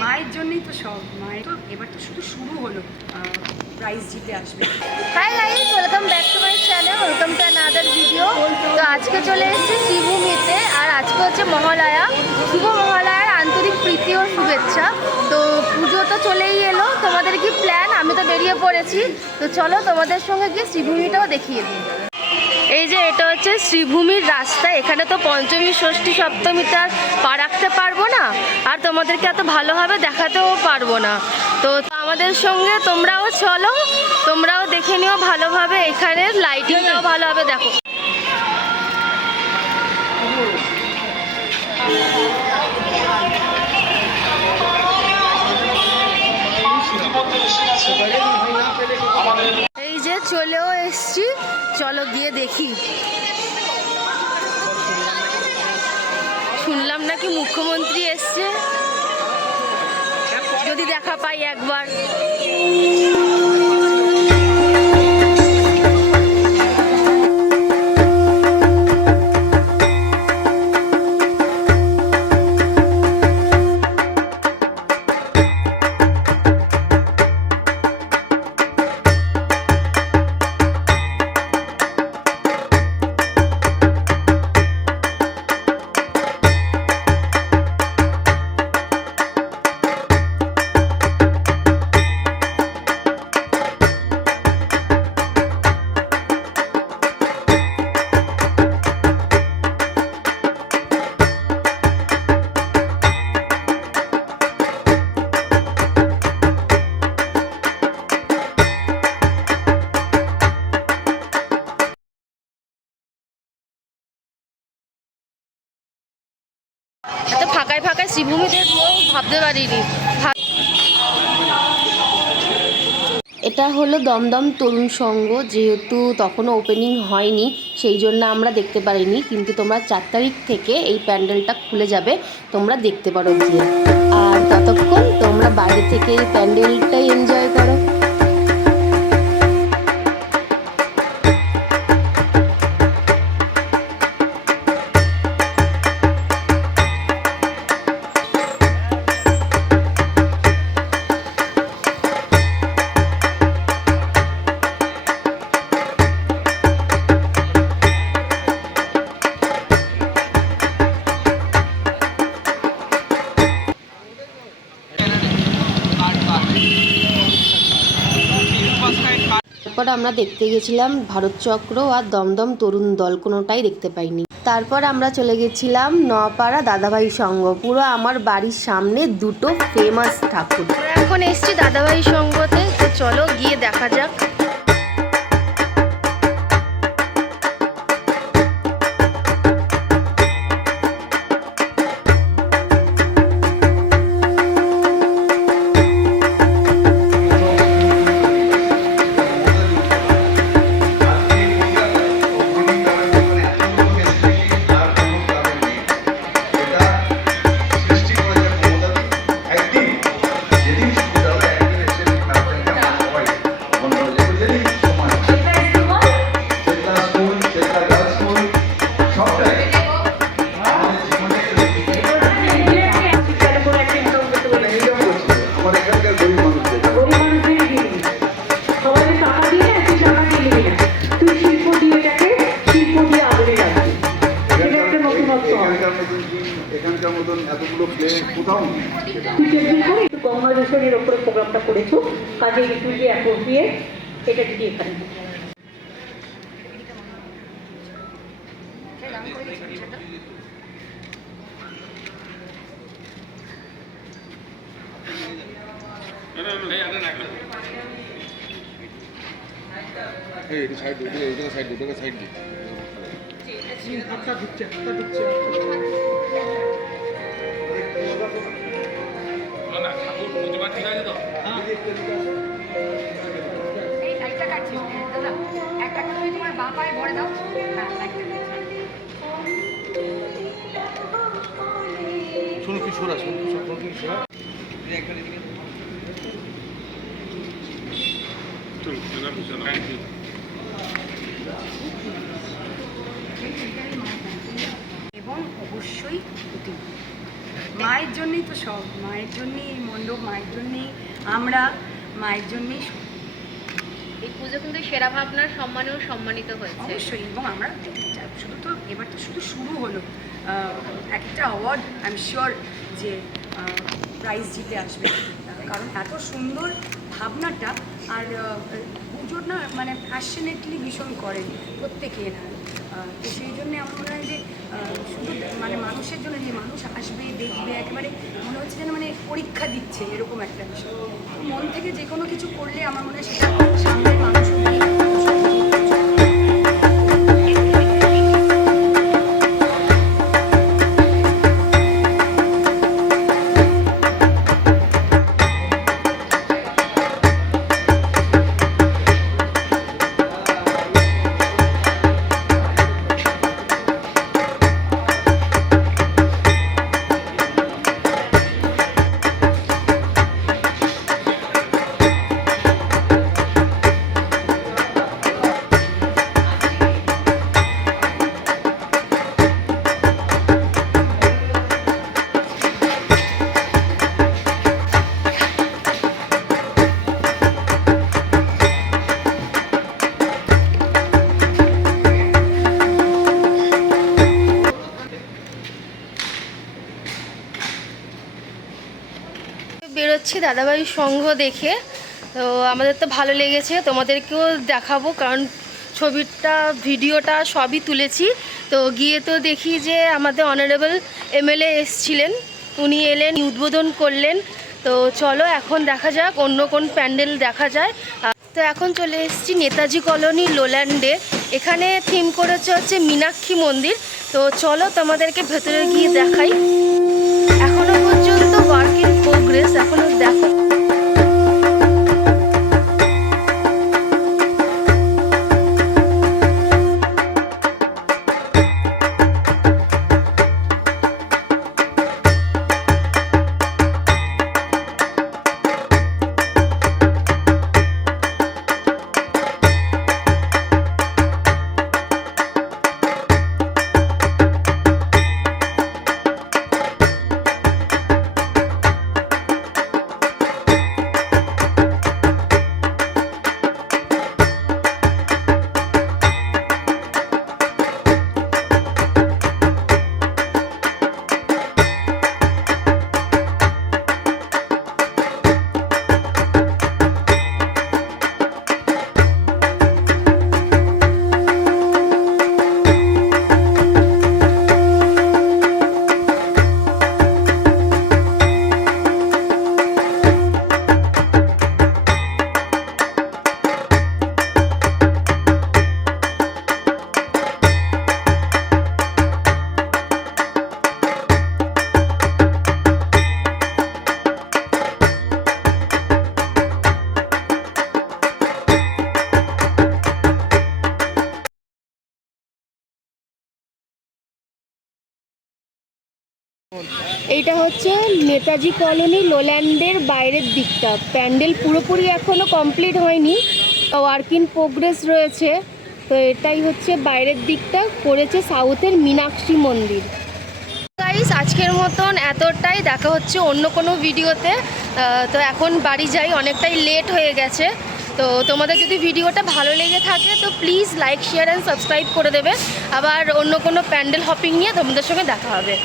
মায়ের জন্যই তো সব, মায়ের তো এবার তো শুধু শুরু হলো, প্রাইজ জিতে আসবে। Hi guys, welcome back to my channel, welcome to another video. তো আজকে চলে এসেছি শ্রীভূমিতে, আর আজকে হচ্ছে মহালয়া। শুভ মহালয়ার আন্তরিক প্রীতি ও শুভেচ্ছা। তো পুজো তো চলেই এলো, তোমাদের কি প্ল্যান? আমি তো বেরিয়ে পড়েছি, তো চলো তোমাদের সঙ্গে গিয়ে শ্রীভূমিটাও দেখিয়ে দিই। এই যে এটা হচ্ছে শ্রীভূমির রাস্তা। এখানে তো পঞ্চমী, ষষ্ঠী, সপ্তমীতে আর পা রাখতে পারবো না, আর তোমাদেরকে এত ভালোভাবে দেখাতেও পারবো না। তো আমাদের সঙ্গে তোমরাও চলো, তোমরাও দেখে নিও ভালোভাবে। এখানে লাইটিংটাও ভালোভাবে দেখো। এই যে চলেও এসছি, চলো গিয়ে দেখি। শুনলাম নাকি মুখ্যমন্ত্রী এসছে, যদি দেখা পাই একবার। এত ফাঁকায় ফাঁকায় শ্রীভূমি দেখবো ভাবতে পারিনি। এটা হলো দমদম তরুণ সংঘ, যেহেতু তখনও ওপেনিং হয়নি সেই জন্য আমরা দেখতে পারিনি, কিন্তু তোমরা 4 তারিখ থেকে এই প্যান্ডেলটা খুলে যাবে, তোমরা দেখতে পারো গিয়ে। আর ততক্ষণ তোমরা বাইরে থেকে এই প্যান্ডেলটাই এনজয় করো। তারপর আমরা দেখতে গেছিলাম ভারত চক্র আর দমদম তরুণ দল, কোনোটাই দেখতে পাইনি। তারপর আমরা চলে গেছিলাম নপাড়া দাদাভাই সংঘ, পুরো আমার বাড়ির সামনে দুটো ফেমাস ঠাকুর। এখন এসছি দাদাভাই সংঘতে, তো চলো গিয়ে দেখা যাক। বাংলাদেশের উপরে প্রোগ্রামটা করেছো, কাজে একটু যে অ্যাপ্রোপ্রিয়েট এটা যদি এখানে শোনো কিশোরা, শোনো কিশোরা। এবং অবশ্যই মায়ের জন্যই তো সব, মায়ের জন্যই এই মণ্ডপ, মায়ের জন্যই আমরা, মায়ের জন্যই সব। এই পুজো কিন্তু সেরা ভাবনার সম্মানেও সম্মানিত হয়েছে অবশ্যই। এবং আমরা শুধু তো এবার তো শুধু শুরু হলো, এক একটা অ্যাওয়ার্ড আই এম শিওর যে প্রাইজ জিতে আসবে, কারণ এত সুন্দর ভাবনাটা। আর পুজোর না মানে প্যাশনেটলি ভীষণ করেন প্রত্যেকে না, তো সেই জন্যে আমার মনে হয় যে শুধু মানে মানুষের জন্য, যে মানুষ আসবে দেখবে, একেবারে মনে হচ্ছে যেন মানে পরীক্ষা দিচ্ছে এরকম একটা বিষয়। তো মন থেকে যে কোনো কিছু করলে আমার মনে হয় সেটা সামনের মানুষ বেরোচ্ছি দাদাভাই সঙ্গ দেখে। তো আমাদের তো ভালো লেগেছে, তোমাদেরকেও দেখাবো, কারণ ছবিটা ভিডিওটা সবই তুলেছি। তো গিয়ে তো দেখি যে আমাদের অনারেবল এমএলএ এসছিলেন, উনি এলেন, উদ্বোধন করলেন। তো চলো এখন দেখা যাক অন্য কোন প্যান্ডেল দেখা যায়। তো এখন চলে এসেছি নেতাজি কলোনি লোল্যান্ডে। এখানে থিম করেছে হচ্ছে মীনাক্ষী মন্দির। তো চলো তোমাদেরকে ভেতরে গিয়ে দেখাই। এখনো পর্যন্ত ওয়ার্ক ইন প্রোগ্রেস, এখনো দেখো। এইটা হচ্ছে নেতাজি কলোনি লোল্যান্ডের বাইরের দিকটা। প্যান্ডেল পুরোপুরি এখনও কমপ্লিট হয়নি, ওয়ার্ক ইন প্রোগ্রেস রয়েছে। তো এটাই হচ্ছে বাইরের দিকটা, করেছে সাউথের মীনাক্ষী মন্দির। গাইস আজকের মতন এতটাই, দেখা হচ্ছে অন্য কোনো ভিডিওতে। তো এখন বাড়ি যাই, অনেকটাই লেট হয়ে গেছে। তো তোমাদের যদি ভিডিওটা ভালো লেগে থাকে তো please like, share and subscribe করে দেবে। আবার অন্য কোনো প্যান্ডেল হপিং নিয়ে তোমাদের সঙ্গে দেখা হবে।